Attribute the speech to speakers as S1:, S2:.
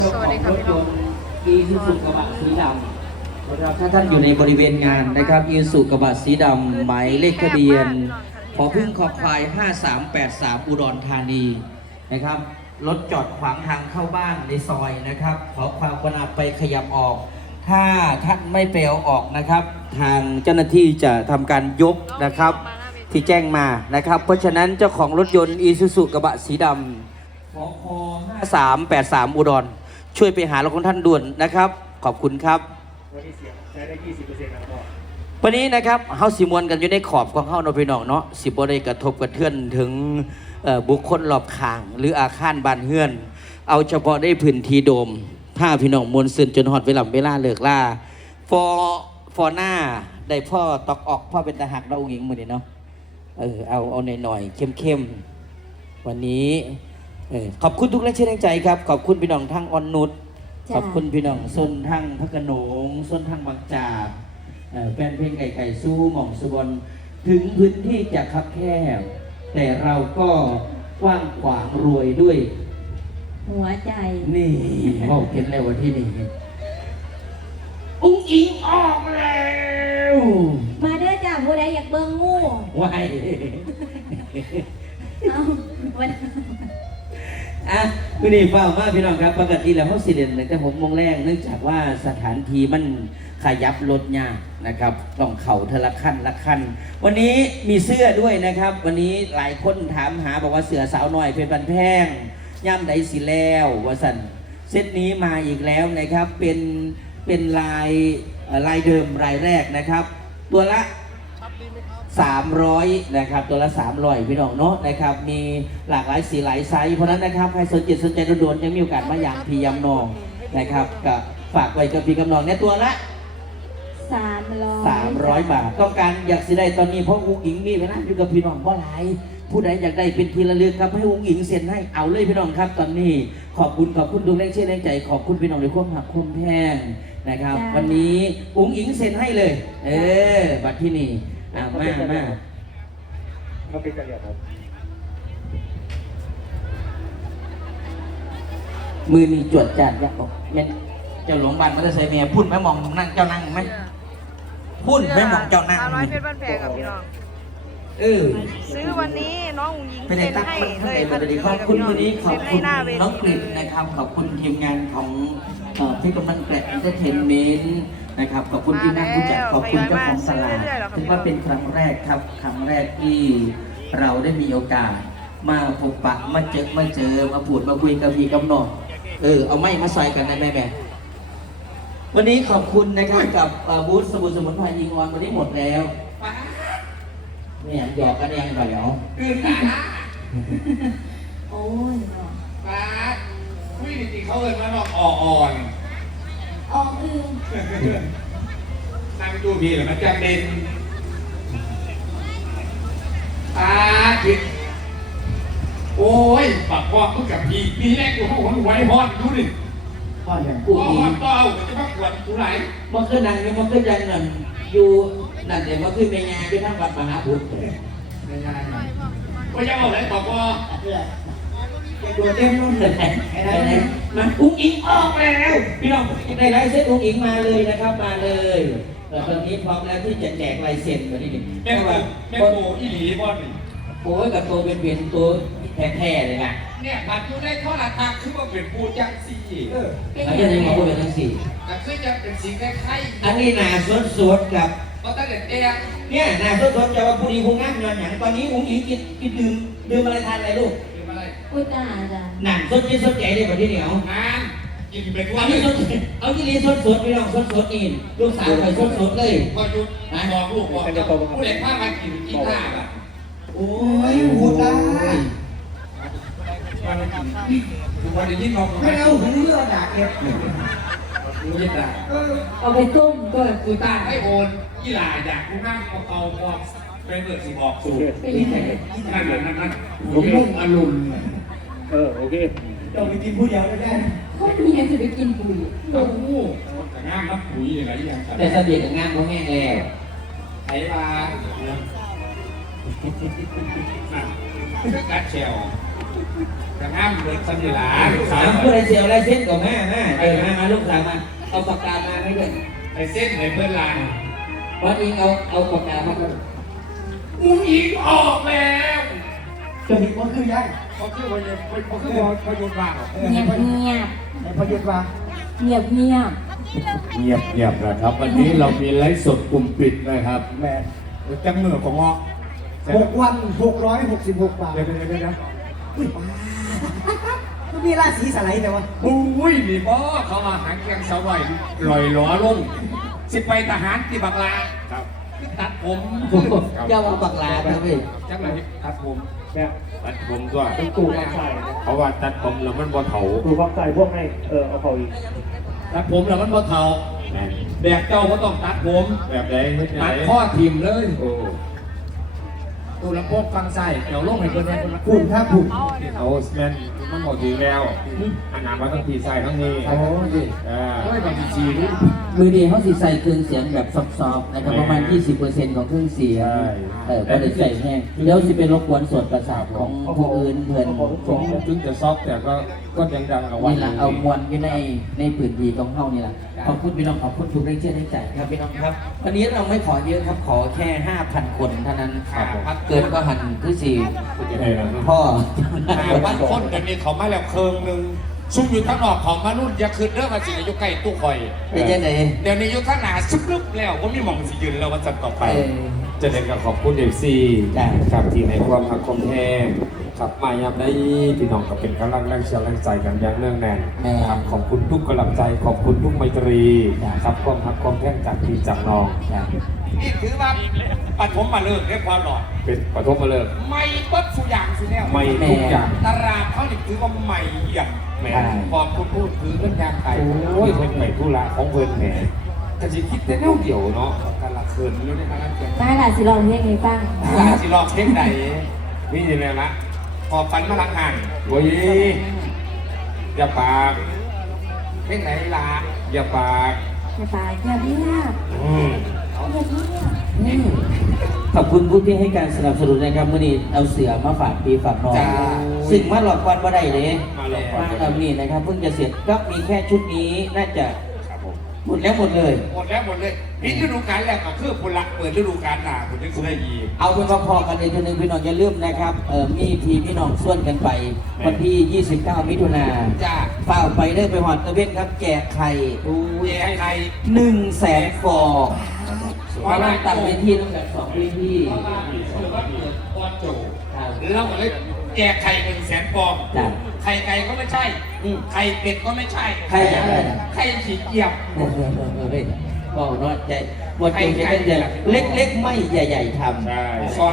S1: สวัสดีครับพี่น้อง
S2: อีซูซูกระบะสีดำนะครับถ้าท่านอยู่ในบริเวณงานนะครับอีซูซูกระบะสีดำหมายเลขทะเบียนพอพึ่งขอควาย5383อุดรธานีนะครับรถจอดขวางทางเข้าบ้านในซอยนะครับขอความกรุณาไปขยับออก ถ้าท่านไม่ไปเอาออกนะครับ ทางเจ้าหน้าที่จะทำการยกนะครับที่แจ้งมานะครับเพราะฉะนั้นเจ้าของรถยนต์อีซูซูกระบะสีดำขอค5383อุดรช่วยไปหารถของท่านด่วนนะครับขอบคุณครับ
S3: วันนี้เสียงใช้ได้ 20%แล้วก็
S2: วันนี้นะครับเฮาสิมวนกันอยู่ในขอบของเฮาเนาะพี่น้องเนาะสิบ่ได้กระทบกระเทือนถึงบุคคลรอบข้างหรืออาคารบ้านเฮือนเอาเฉพาะได้พื้นที่โดมถ้าพี่น้องมวลซึนจนฮอดเวลาเลิกล่าฟอหน้าได้พ่อตอกออกพ่อเป็นตาหักเราหญิงมื้อนี้เนาะเอาหน่อยๆเข้มๆวันนี้ขอบคุณทุกแรงเชียร์แรงใจครับขอบคุณพี่น้องทั้งออนนุชขอบคุณพี่น้องส้นทั้งพระกนงส้นทั้งบางจากแฟนเพลงไก่สู้หม่อมสุวรรณถึงพื้นที่จะคับแคบแต่เราก็กว้างขวางรวยด้วย
S1: หัวใจ
S2: นี่บอกเห็นแล้วว่าที่นี่อุ้งอิงออกแล้ว
S1: มาเด้อจ้าผู้ใดอยากเบิ่งงู
S2: วาย
S1: เอาวัน
S2: วันนี้ฟ้าว่าพี่น้องครับปกติแล้วเขาสิเด่นแต่ผมมองแรกเนื่องจากว่าสถานที่มันขยับรถยากนะครับต้องเข่าเทละขั้นละขั้นวันนี้มีเสื้อด้วยนะครับวันนี้หลายคนถามหาบอกว่าเสือสาวหน่อยเป็นบันแพงย่ำใดสิแล้ววสันเซตนี้มาอีกแล้วนะครับเป็นลายเดิมรายแรกนะครับตัวละ300นะครับตัวละ300พี่น้องเนาะนะครับมีหลากหลายสีหลายไซส์เพราะนั้นนะครับใครสนใจโดนๆยังมีโอกาสมาอย่างพี่ยำนองนะครับก็ฝากไว้กับพี่กำนองเนี่ยตัวละ300 บาทต้องการอยากสิได้ตอนนี้เพราะอุ้งอิงมีไปนั่งอยู่กับพี่น้องเพราะไรผู้ใดอยากได้เป็นทีละเลือกครับให้อุ้งอิงเซ็นให้เอาเลยพี่น้องครับตอนนี้ขอบคุณทุกแรงเชียร์แรงใจขอบคุณพี่น้องในความหักความแพงนะครับวันนี้อุ้งอิงเซ็นให้เลยบัตรที่นี่มา
S3: เขาเป็นกระเหลี่ยครับ
S2: มือนี่จวดจัดยักษ์บอกแม่เจ้าหลวงบ้านมันจะใส่เมียพุ่นไหมมองนั่งเจ้านั่งไหมพุ่นไหมมองเจ้านั่ง
S1: ร้อยเพชรบ้านแพงกับพี่น้องซื้อวันนี้น้องหญิงเซ็นให้เลย
S2: ขอบคุณวันนี้ขอบคุณน้องกฤษนะครับขอบคุณทีมงานของพี่กำลังแกะเอนเตอร์เทนเมนต์นะครับขอบคุณที่นั่งผู้จัดขอบคุณเจ้าของตลาดถือว่าเป็นครั้งแรกครับครั้งแรกที่เราได้มีโอกาสมาพบปะมาเจอมาพูดมาคุยกับพี่กำนองเอาไม้มาใส่กันได้ไหมแม่วันนี้ขอบคุณนะครับกับบูธสมุนไพรยิงออนวันนี้หมดแล้วเนี่ยหยอกกันยังไงเหรอ
S1: โอ้ย
S3: ป้าคุยจริงๆเขาเลยมาบอกอ่อนนั่งดูพี่หรือมันจะเป็นป้าคิดโอ้ยปักพ่อมึงกับพี่แรกกูเขาหัวไว้ฮอดดูดิ
S2: ฮอดอย่างกู
S3: อีฮอดจะมาขวดกูไหล
S2: มันขึ้นดังนี่มันขึ้นดังนั่นอยู่นั่นเดี๋ยวมันขึ้นไปงานไปทำวัดมหาพุทธ
S3: ไม่ใช่ก็ยังเอาอะไรบอกว่า
S2: ตัวเต็มรุ่นเลยมันอุ้งอิงออกแล้วพี่น้องในไลฟ์เซ็ตอุ้งอิงมาเลยนะครับมาเลยตอนนี้พร้อมแล้วที่จะแจกลายเซ็นวันนี้นี่
S3: แม่โตอีหลีบอลนี่
S2: โอ้ยกับตัวเป็นตัวแท้ๆเลยนะ
S3: เนี่ยบัตรอยู่ในท่อระทักคือว่าเป็นปูจังสี
S2: อันนี้ยังมาพูดเป็นทั้งสี่
S3: แต่คือจะเป็นสีคล้าย
S2: ๆอันนี้หนาสดกับ
S3: ก็ตั้งแต่แดง
S2: เนี่ยหนาสดจะว่าผู้ดีผู้งามเงินอย่างตอนนี้อุ้งอิงกินดื่มอะไรทานอะไรลูก
S1: อุ้ยตาจ้ะ
S2: หนังสดใจได้แบบที่เหนียว
S3: กินเป็น
S2: ว่าเอาที่นี่สดพี่น้องสดอินลูกสาวไปสดเลย
S3: พอหยุดบอกลูกบอกผู้เด็กผ้ามากินข้าวอ่ะ
S2: โอ้ยหูตา
S3: วันนี้น้อง
S2: ไม่เอาหูเลือดด่าเก็บ
S3: หูเลือดด่า
S1: เอาไปต้มก็
S3: กูตาให้โอนยี่หล่าอยากกูนั่งเอาพอเป็นเบิดสีบอกสูตรนั่นผมนุ่มอารมณ์โอเค
S2: ต้องไปกินผู้เดียวได้
S1: เขามีอะไรจะไปกินปุ๋ย
S3: โอ้โหแต่งามนับปุ๋ยอะไรอย่าง
S2: แต่เสบียงงานเขาแห้งแล้ว
S3: ไอ้ปลากัดเชลจะห้ามเด็กสนิหลา
S2: ถามผู้ใดเสียวอะไรเส้นกับแม่มาลูกสาวมาเอาปากกามาให้ด้วย
S3: ไอ้เส้นในเพื่อนลาน
S2: วันนี้เอาปากกามาด้วย
S3: อุ้งอิงออกแล้ว
S4: จะเห็นว่าคือยัง
S3: เขาคือวันนี้เขาคือพยุนบ้าง
S5: เงียบเงียบ
S4: ในพยุทธ์ว่า
S5: เงียบเงียบ
S3: เงียบนะครับ วันนี้เรามีไลฟ์สดกลุ่มปิดนะครับ
S4: แม่
S3: จังเหนือของเงาะ
S4: 6 วัน 666 บาท
S3: เดี๋ยวนะ
S4: ก็มีราศีสไลด์แต่ว่า
S3: อุ้ยนี่บ่เขามาหางแกงสาวไหวลอยล้อลงสิไปทหารที่บักลาครับตัดผม
S2: เจ้าเอาปากลาไปพี่
S3: จังไรตัดผม
S4: เนี่ย
S3: ตัดผมด้วย
S4: เป็นตู่ฟักใส่
S3: เพราะว่าตัดผมแล้วมันบ่เถา
S4: ตู่ฟักใส่พวกให้เอาเขาอีก
S3: ตัดผมแล้วมันบ่เถาแบกเจ้าก็ต้องตัดผมแบบไหนตัดข้อทิมเลยตัวลำโพงฟังใส่เดี๋ยวลงให้เพื่อนๆ
S4: คุณถ้าคุณ
S3: เอาแมนมันหมดทีแล้วอันนั้นมาต้องทีใส่ทั้งนี้
S4: โอ้ย
S3: ไม่บางทีนี่
S2: มือดีเขาสิใส่เครื่องเสียงแบบซอฟๆนะครับประมาณ 20%ของเครื่องเสียงก็เลยใส่แห้งเดี๋ยวสิเป็นรบกวนส่วนประสาทของผู้อื่นเพื่อน
S3: ถึงจะซอฟแต่ก็ยังดังเอาไว้
S2: นี่แหละเอามวลอยู่ในพื้นที่ของเฮานี่แหละขอบคุณพี่น้องขอบคุณทุกแรงเชียร์แรงใจครับพี่น้องครับวันนี้เราไม่ขอเยอะครับขอแค่ 5,000 คนเท่านั้นพักเกินก็หันคือสี่พ่อ
S3: วันคนเดี๋ยวนี้เขามาแล้วเคิงหนึ่งซุ่มอยู่ข้างนอกของมนุษย์อย่าคืนเรื่องมาสิอยู่ใกล้ตู้คอย
S2: เป็นยังไง
S3: เดี๋ยวนี้อยู่ข้างหน้าซุบลึบแล้วว่ามีหม่องสิยืนแล้ววันจันทร์ต่อไปจะเด็นกับขอบคุณเอฟซีครับที่ให้ความหักความแห้งครับมายามได้พี่น้องก็เป็นกำลังแรงเชียร์แรงใจกันอย่างเนื่องแน่นครับขอบคุณทุกกำลังใจขอบคุณทุกไมตรีครับความหักความแห้งจากพี่จากน้องนี่ถือว่าปฐมมาเลิกเรียกความหล่อเป็นปฐมมาเลิกไม่เบิ้ลทุกอย่างสิเนี่ยไม่ทุกอย่างตลาดเขานี่ถือว่าใหม่อย่างแหมขอบคุณพูดถือเรื่องยางไทยโอ้ยคนใหม่ทุละของเพิ่นแหมแต่สิคิดแต่แนวเดียวเนาะการละเคินอยู่ในการเก็บ
S5: ได้ล่ะสิลองเพลงให้ฟัง
S3: สิลองเพลงใดนี่ยังไงละพอฟันมาลังหันโอ้ยอย่าปากเพลงไหนล่ะอย่าปาก
S5: อย่าปากเงียบเงียบเงียบเงียบ
S2: ขอบคุณผู้ที่ให้การสนับสนุนนะครับมื่อนี้เอาเสือมาฝากพี่ฝากน้องซึ่งมาหลอดควันบ่ได้เลยมาเอานี่นะครับเพิ่งจะเสร็จก็มีแค่ชุดนี้น่าจะหมดแล้วหมดเลย
S3: หมดแล้วหมดเลยนี่ฤดูกาลแรกก็คือผลลัพธ์เปิดฤดูกาลหน้าผมจะได้ยี
S2: เอาเป็นว่าพอกันในทีนึงพี่น้องอย่าลืมนะครับมีทีพี่น้องส่วนกันไปวันที่ 29 มิถุนา
S3: จ้า
S2: เฝ้าไปได้ไปหอดตะเวนครับแจกไข่
S3: แย่ใคร
S2: 100,000 ฟองว่าเราตั้งเวทีตั้งแต่2เวที
S3: เราเลยแจกไข่100,000 ฟองไข่ไก่ก็ไม่ใช่ไข่เป็ดก็ไม่ใช่
S2: ไข่อะไร
S3: ไข่ฉีดเกียบ
S2: ก็นอดใจหมดใจจะเป็นเล็กๆไม่ใหญ่ๆทำ